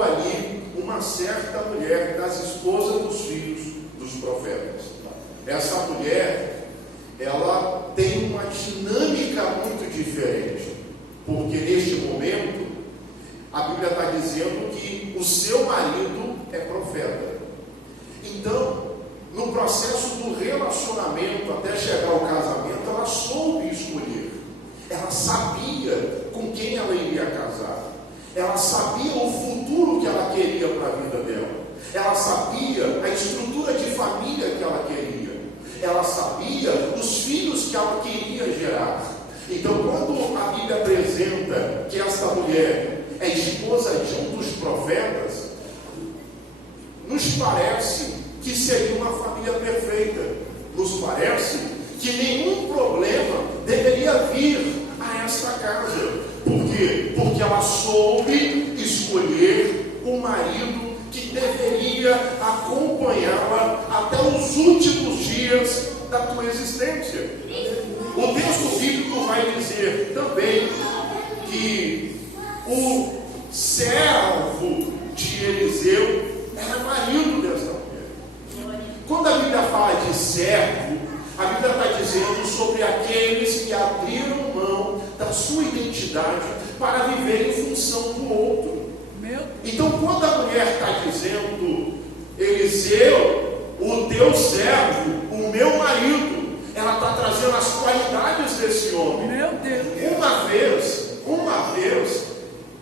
ali uma certa mulher das esposas dos filhos dos profetas. Essa mulher, ela tem uma dinâmica muito diferente, porque neste momento a Bíblia está dizendo que o seu marido é profeta. Então, no processo do relacionamento até chegar ao casamento, ela soube escolher. Ela sabia com quem ela iria casar. Ela sabia o futuro que ela queria para a vida dela. Ela sabia a estrutura de família que ela queria. Ela sabia os filhos que ela queria gerar. Então, quando a Bíblia apresenta que esta mulher é esposa de um dos profetas, nos parece que seria uma família perfeita. Nos parece que nenhum problema deveria vir a esta casa. Por quê? Porque ela soube escolher o marido que deveria acompanhá-la até os últimos dias da tua existência. O texto bíblico vai dizer também que o servo de Eliseu era marido desta mulher. Quando a Bíblia fala de servo, a Bíblia está dizendo sobre aqueles que abriram mão da sua identidade para viver em função do outro. Então, quando a mulher está dizendo, Eliseu, o teu servo, o meu marido, ela está trazendo as qualidades desse homem. Meu Deus.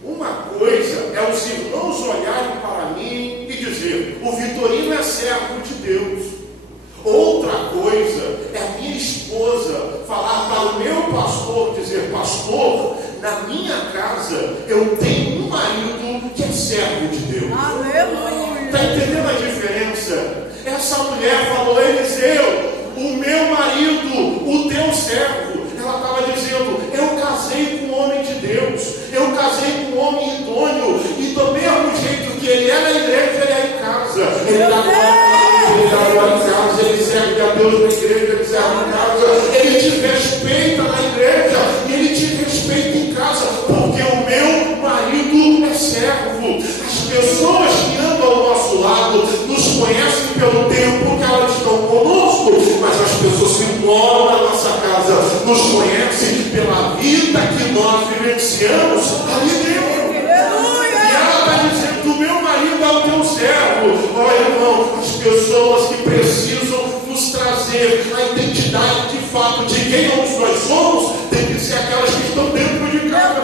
Uma coisa é os irmãos olharem para mim e dizer, o Vitorino é servo de Deus. Outra coisa é a minha esposa falar para o meu pastor, dizer, pastor, na minha casa eu tenho um marido que é servo de Deus. Aleluia. Está entendendo a diferença? Essa mulher falou, Eliseu, o meu marido, o teu servo. Ela estava dizendo, eu casei com um homem de Deus, eu casei com um homem idôneo, e do mesmo jeito que ele é na igreja, ele é em casa. Ele está em casa, ele serve a Deus na igreja, ele serve em casa, ele te respeita na igreja, e ele te respeita em casa, porque o meu marido é servo. As pessoas que andam ao nosso lado nos conhecem pelo tempo que elas estão conosco, mas as pessoas que moram na nossa casa nos conhecem pela vida que nós vivenciamos ali dentro. E ela está dizendo, o meu marido é o teu servo. Olha, irmão, as pessoas que precisam nos trazer a identidade de fato de quem nós somos, tem que ser aquelas que estão dentro de casa.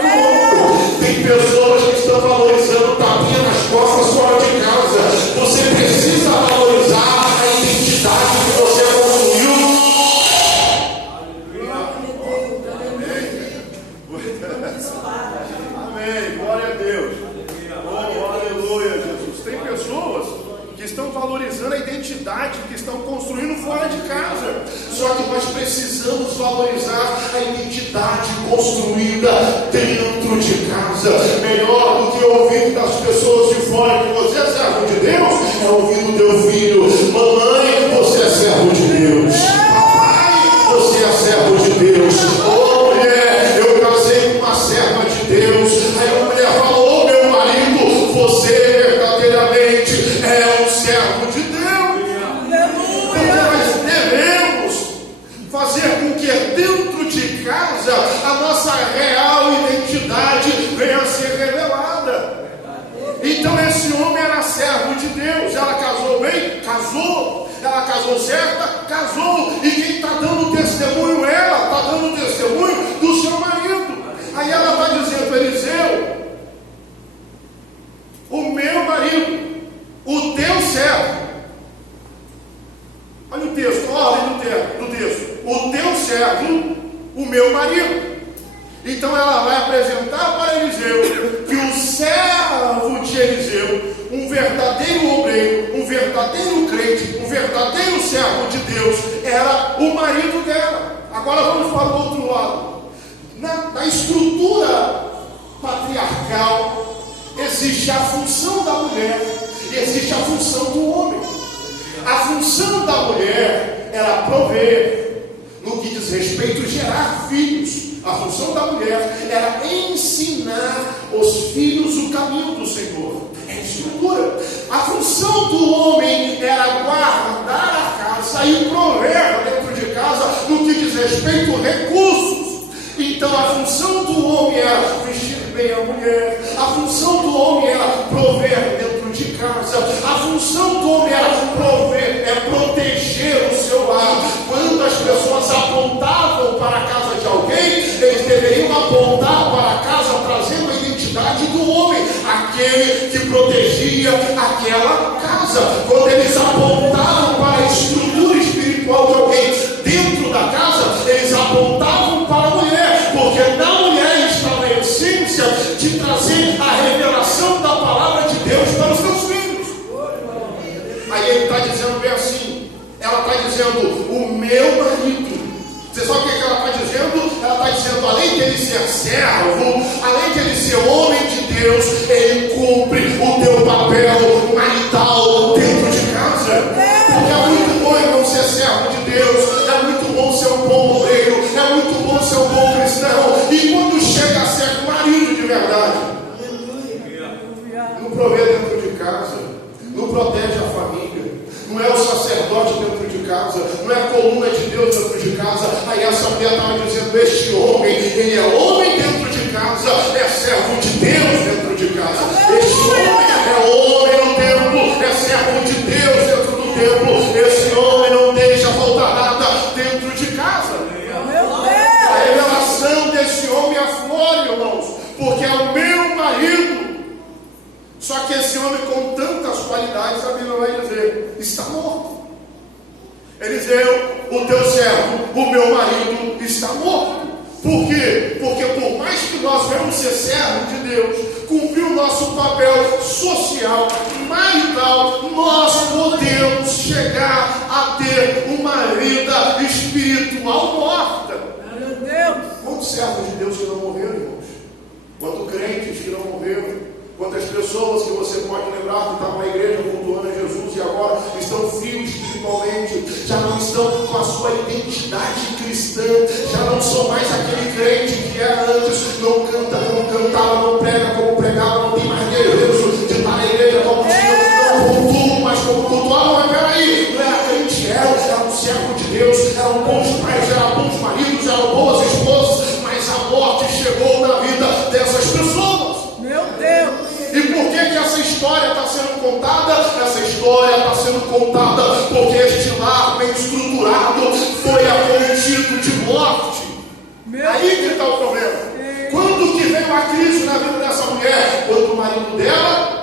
Tem pessoas que estão valorizando tapinha nas costas fora de casa. Você precisa valorizar a identidade que você construiu. Amém, glória a Deus. Oh, aleluia, Jesus. Tem pessoas que estão valorizando a identidade que estão construindo fora de casa. Só que nós precisamos valorizar a identidade construída dentro de casa. Melhor do que ouvir das pessoas de fora que você é servo de Deus, é ouvir do teu filho, mamãe, você é servo de Deus, papai, você é servo de Deus. Oh, mulher, eu casei com uma serva de Deus. Aí a mulher falou, oh, meu marido, você verdadeiramente é um servo de Deus. Então nós devemos fazer com que dentro de casa a nossa real identidade venha a ser revelada. Então esse homem era servo de Deus. Ela casou bem? Casou. Ela casou certa? Casou. E quem está dando testemunho? Ela está dando testemunho do seu marido. Aí ela vai dizendo, Eliseu, o meu marido, o teu servo. Olha o texto, ordem do texto. O teu servo, o meu marido. Então ela vai apresentar para Eliseu que o servo de Eliseu, um verdadeiro obreiro, um verdadeiro crente, um verdadeiro servo de Deus, era o marido dela. Agora vamos para o outro lado. Na estrutura patriarcal existe a função da mulher e existe a função do homem. A função da mulher era prover, no que diz respeito a gerar filhos. A função da mulher era ensinar os filhos o caminho do Senhor. É estrutura. A função do homem era guardar a casa e prover dentro de casa no que diz respeito a recursos. Então a função do homem era vestir bem a mulher, a função do homem era prover dentro de casa, a função do homem era proteger o seu lar. Quando as pessoas apontavam para a casa de alguém, eles deveriam apontar para a casa trazendo a identidade do homem, aquele que protegia aquela casa. Quando eles apontavam para a estrutura espiritual de alguém dentro da casa, eles apontavam para a mulher, porque na mulher está a essência de trazer a revelação da palavra de Deus para os seus filhos. Aí ele está dizendo bem assim, ela está dizendo, o meu marido. Você sabe o que ela está dizendo? Ela está dizendo, além de ele ser servo, além de ele ser homem de Deus, ele cumpre o teu papel marital dentro de casa. Porque é muito bom irmão ser servo de Deus, é muito bom ser um bom obreiro, é muito bom ser um bom cristão. E quando chega a ser marido de verdade, não provê dentro de casa, não protege a família, não é o sacerdote dentro de casa, não é a coluna de Deus dentro de casa. Aí essa mulher estava dizendo, este homem, ele é homem dentro de casa, é servo de Deus dentro de casa. Este homem é homem no templo, é servo de Deus dentro do templo. Esse homem não deixa faltar nada dentro de casa. A revelação desse homem é flor, irmãos, porque é o meu marido. Só que esse homem com tantas qualidades, a Bíblia vai dizer, está morto. Eliseu, o teu servo, o meu marido está morto. Por quê? Porque por mais que nós venhamos ser servos de Deus, cumprir o nosso papel social, marital, nós podemos chegar a ter uma vida espiritual morta. Meu Deus! Quantos servos de Deus que não morreram, irmãos? Quantos crentes que não morreram? Quantas pessoas que você pode lembrar que estavam na igreja cultuando a Jesus e agora estão frios espiritualmente, já não estão com a sua identidade cristã, já não são mais aquele crente que era antes, não canta como cantava, não prega como pregava, não tem mais desejo de estar na igreja como tinha, não cultua, mas como cultuava. Mas peraí, não era crente, era um servo de Deus, eram bons pais, eram bons maridos, eram boas esposas, mas a morte chegou na vida dessas pessoas. Meu Deus! E por que essa história está sendo contada? Essa história está sendo contada porque este lar bem estruturado foi acometido de morte. Aí que está o problema. Quando que veio a crise na vida dessa mulher? Quando o marido dela